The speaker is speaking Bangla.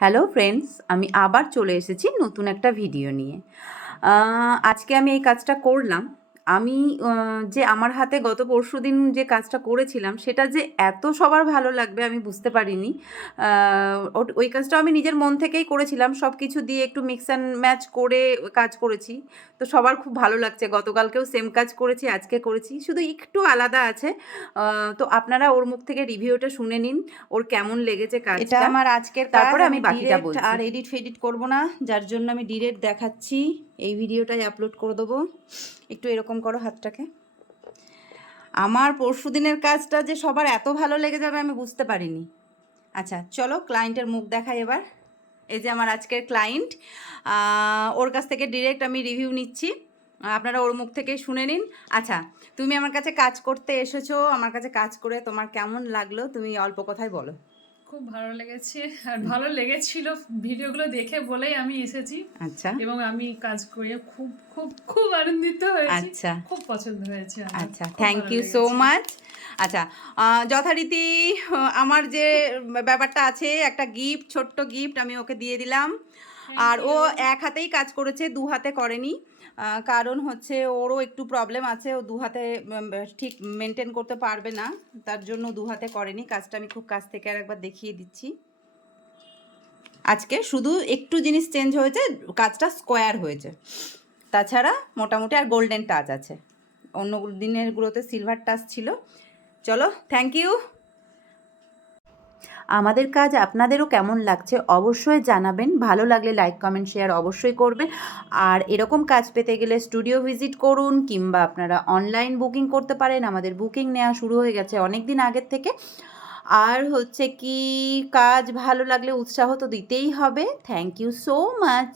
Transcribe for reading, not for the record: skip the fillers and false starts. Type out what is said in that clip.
হ্যালো ফ্রেন্ডস, আমি আবার চলে এসেছি নতুন একটা ভিডিও নিয়ে। আজকে আমি এই কাজটা করলাম। আমি যে আমার হাতে গত পরশুদিন যে কাজটা করেছিলাম সেটা যে এত সবার ভালো লাগবে আমি বুঝতে পারিনি। ওই কাজটা আমি নিজের মন থেকেই করেছিলাম, সব কিছু দিয়ে একটু মিক্স অ্যান্ড ম্যাচ করে কাজ করেছি। তো সবার খুব ভালো লাগছে। গতকালকেও সেম কাজ করেছি, আজকে করেছি, শুধু একটু আলাদা আছে। তো আপনারা ওর মুখ থেকে রিভিউটা শুনে নিন, ওর কেমন লেগেছে কাজটা। এটা আমার আজকের কাজ। তারপরে আমি বাকিটা ডিরেক্ট বলছি। আর এডিট ফেডিট করব না, যার জন্য আমি ডিরেক্ট দেখাচ্ছি। এই ভিডিওটাই আপলোড করে দেবো। একটু এরকম করো হাতটাকে। আমার পরশুদিনের কাজটা যে সবার এত ভালো লেগে যাবে আমি বুঝতে পারিনি। আচ্ছা চলো ক্লায়েন্টের মুখ দেখাই এবার। এই যে আমার আজকের ক্লায়েন্ট, ওর কাছ থেকে ডিরেক্ট আমি রিভিউ নিচ্ছি, আপনারা ওর মুখ থেকেই শুনে নিন। আচ্ছা, তুমি আমার কাছে কাজ করতে এসেছো, আমার কাছে কাজ করে তোমার কেমন লাগলো তুমি অল্প কথায় বলো। খুব ভালো লেগেছে আর ভালো লেগেছিল ভিডিওগুলো দেখে বলেই আমি এসেছি। আচ্ছা এবং আমি কাজ করে খুব খুব খুব আনন্দিত হয়েছি। আচ্ছা খুব পছন্দ হয়েছে আমার। আচ্ছা, খুব থ্যাংক ভালো ইউ সো লেগেছে। মাচ। আচ্ছা, যথারীতি আমার যে ব্যাপারটা আছে, একটা গিফট, ছোট্ট গিফট আমি ওকে দিয়ে দিলাম। Thank R O you. এক হাতেই কাজ করেছে, দু হাতে করেনি। কারণ হচ্ছে ওরও একটু প্রবলেম আছে, ও দু হাতে ঠিক মেনটেন করতে পারবে না, তার জন্য দু হাতে করেনি কাজটা। আমি খুব কাছ থেকে আর একবার দেখিয়ে দিচ্ছি। আজকে শুধু একটু জিনিস চেঞ্জ হয়েছে, কাজটা স্কোয়ার হয়েছে, তাছাড়া মোটামুটি আর গোল্ডেন টাচ আছে। অন্য দিনেরগুলোতে সিলভার টাচ ছিল। চলো, থ্যাংক ইউ। আমাদের কাজ আপনাদেরও কেমন লাগছে অবশ্যই জানাবেন। ভালো লাগলে লাইক, কমেন্ট, শেয়ার অবশ্যই করবেন। আর এরকম কাজ পেতে গেলে স্টুডিও ভিজিট করুন, কিংবা আপনারা অনলাইন বুকিং করতে পারেন। আমাদের বুকিং নেওয়া শুরু হয়ে গেছে অনেক দিন আগের থেকে। আর হচ্ছে কি, কাজ ভালো লাগলে উৎসাহ তো দিতেই হবে। Thank you so much.